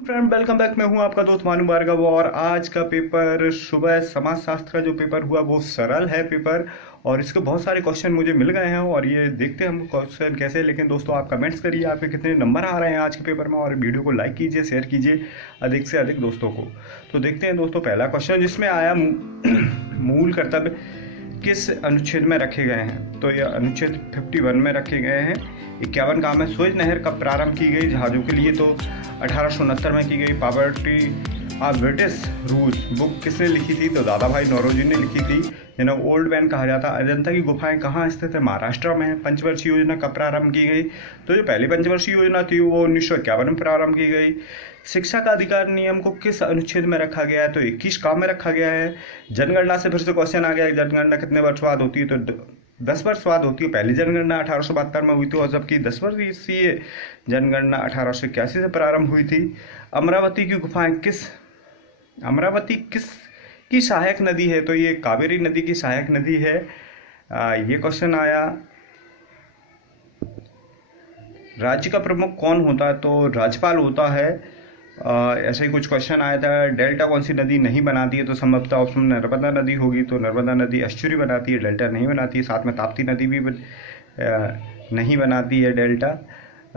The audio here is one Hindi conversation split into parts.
Friend welcome back. मैं हूं आपका दोस्त मानू भार्गव और आज का पेपर सुबह समाजशास्त्र का जो पेपर हुआ वो सरल है पेपर। और इसके बहुत सारे क्वेश्चन मुझे मिल गए हैं और ये देखते हैं हम क्वेश्चन कैसे। लेकिन दोस्तों आप कमेंट्स करिए आपके कितने नंबर आ रहे हैं आज के पेपर में, और वीडियो को लाइक कीजिए, शेयर कीजिए अधिक से अधिक दोस्तों को। तो देखते हैं दोस्तों पहला क्वेश्चन जिसमें आया मूल कर्तव्य किस अनुच्छेद में रखे गए हैं। तो यह अनुच्छेद 51 में रखे गए हैं। 51 काम है सुएज नहर कब प्रारंभ की गई जहाज़ों के लिए, तो 1869 में की गई। Poverty of British rules book किसने लिखी थी, तो दादा भाई नौरोजी ने लिखी थी, जिन्हें ओल्ड मैन कहा जाता है। अजंता की गुफाएं कहाँ स्थित है, महाराष्ट्र में है। पंचवर्षीय योजना कब प्रारंभ की गई, तो जो पहली पंचवर्षीय योजना थी वो 1951 में प्रारंभ की गई। शिक्षा का अधिकार नियम को किस अनुच्छेद में रखा गया है, तो 21 काम में रखा गया है। जनगणना से फिर से क्वेश्चन आ गया, जनगणना कितने वर्ष बाद होती है, तो 10 वर्ष बाद होती है। पहली जनगणना 1872 में हुई थी और जबकि 10 वर्षीय जनगणना 1881 से प्रारंभ हुई थी। अमरावती की गुफाएं अमरावती किस की सहायक नदी है, तो ये कावेरी नदी की सहायक नदी है। ये क्वेश्चन आया। राज्य का प्रमुख कौन होता है, तो राज्यपाल होता है। ऐसे ही कुछ क्वेश्चन आया था। डेल्टा कौन सी नदी नहीं बनाती है, तो संभवतः ऑप्शन नर्मदा नदी होगी, तो नर्मदा नदी एस्चुरी बनाती है, डेल्टा नहीं बनाती है। साथ में ताप्ती नदी भी नहीं बनाती है डेल्टा,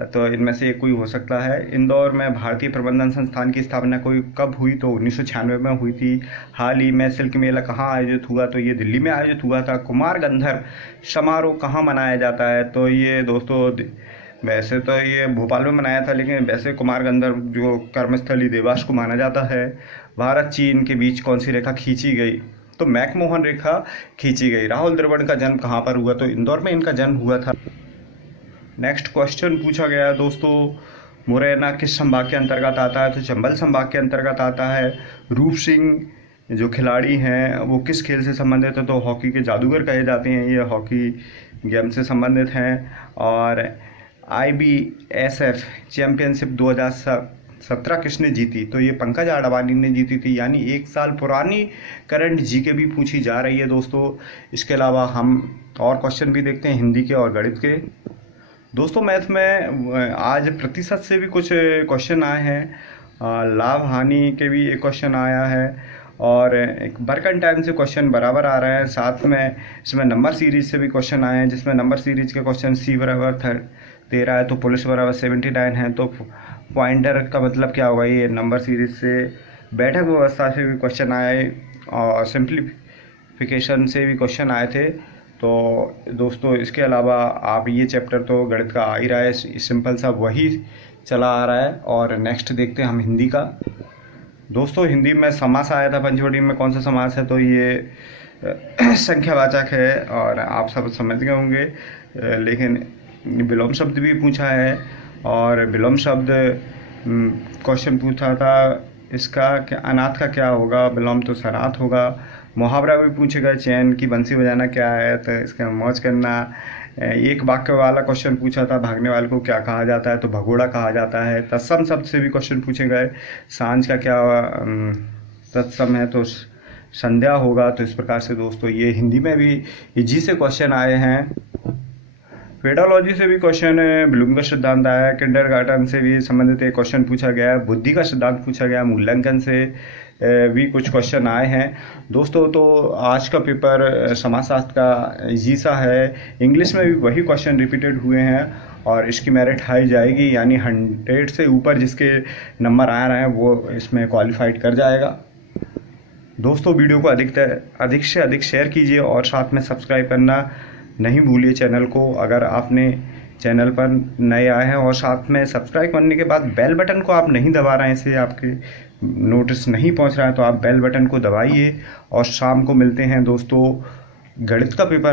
तो इनमें से एक कोई हो सकता है। इंदौर में भारतीय प्रबंधन संस्थान की स्थापना कब हुई, तो 1996 में हुई थी। हाल ही में सिल्क मेला कहाँ आयोजित हुआ, तो ये दिल्ली में आयोजित हुआ था। कुमार गंधर्व समारोह कहाँ मनाया जाता है, तो ये दोस्तों वैसे तो ये भोपाल में मनाया था, लेकिन वैसे कुमार गंधर्व जो कर्मस्थली देवास को माना जाता है। भारत चीन के बीच कौन सी रेखा खींची गई, तो मैकमोहन रेखा खींची गई। राहुल द्रविड़ का जन्म कहाँ पर हुआ, तो इंदौर में इनका जन्म हुआ था। नेक्स्ट क्वेश्चन पूछा गया दोस्तों, मुरैना किस संभाग के अंतर्गत आता है, तो चंबल संभाग के अंतर्गत आता है। रूप सिंह जो खिलाड़ी हैं वो किस खेल से संबंधित है, तो हॉकी के जादूगर कहे जाते हैं, ये हॉकी गेम से संबंधित हैं। और IBSF चैंपियनशिप 2017 किसने जीती, तो ये पंकज आडवाणी ने जीती थी, यानी 1 साल पुरानी करंट जीके भी पूछी जा रही है दोस्तों। इसके अलावा हम और क्वेश्चन भी देखते हैं हिंदी के और गणित के। दोस्तों मैथ में आज प्रतिशत से भी कुछ क्वेश्चन आए हैं, लाभ हानि के भी एक क्वेश्चन आया है, और एक बर्कन टाइम से क्वेश्चन बराबर आ रहे हैं। साथ में इसमें नंबर सीरीज से भी क्वेश्चन आए हैं, जिसमें नंबर सीरीज के क्वेश्चन C बराबर 13 है, तो पुलिस बराबर 79 है, तो पॉइंटर का मतलब क्या होगा, ये नंबर सीरीज से। बैठक व्यवस्था से भी क्वेश्चन आए और सिंप्लीफिकेशन से भी क्वेश्चन आए थे। तो दोस्तों इसके अलावा आप ये चैप्टर तो गणित का आ ही रहा है, सिंपल सा वही चला आ रहा है। और नेक्स्ट देखते हैं हम हिंदी का। दोस्तों हिंदी में समास आया था पंचवटी में, कौन सा समास है, तो ये संख्यावाचक है और आप सब समझ गए होंगे। लेकिन विलोम शब्द भी पूछा है, और विलोम शब्द क्वेश्चन पूछा था इसका कि अनाथ का क्या होगा, विलोम तो सनाथ होगा। मुहावरा भी पूछेगा, चैन की बंसी बजाना क्या है, तो इसका मौज करना। एक वाक्य वाला क्वेश्चन पूछा था, भागने वाले को क्या कहा जाता है, तो भगोड़ा कहा जाता है। तत्सम शब्द से भी क्वेश्चन पूछे गए, सांझ का क्या तत्सम है, तो संध्या होगा। तो इस प्रकार से दोस्तों ये हिंदी में भी इजी से क्वेश्चन आए हैं। पेडोलॉजी से भी क्वेश्चन है, ब्लूम का सिद्धांत आया है। किंडरगार्टन से भी संबंधित एक क्वेश्चन पूछा गया है। बुद्धि का सिद्धांत पूछा गया। मूल्यांकन से भी कुछ क्वेश्चन आए हैं दोस्तों। तो आज का पेपर समाजशास्त्र का इजी सा है। इंग्लिश में भी वही क्वेश्चन रिपीटेड हुए हैं और इसकी मेरिट हाई जाएगी, यानी 100 से ऊपर जिसके नंबर आ रहे हैं वो इसमें क्वालिफाइड कर जाएगा। दोस्तों वीडियो को अधिक से अधिक शेयर कीजिए और साथ में सब्सक्राइब करना नहीं भूलिए चैनल को, अगर आपने चैनल पर नए आए हैं। और साथ में सब्सक्राइब करने के बाद बेल बटन को आप नहीं दबा रहे हैं, इससे आपके नोटिस नहीं पहुंच रहा है, तो आप बेल बटन को दबाइए। और शाम को मिलते हैं दोस्तों, गणित का पेपर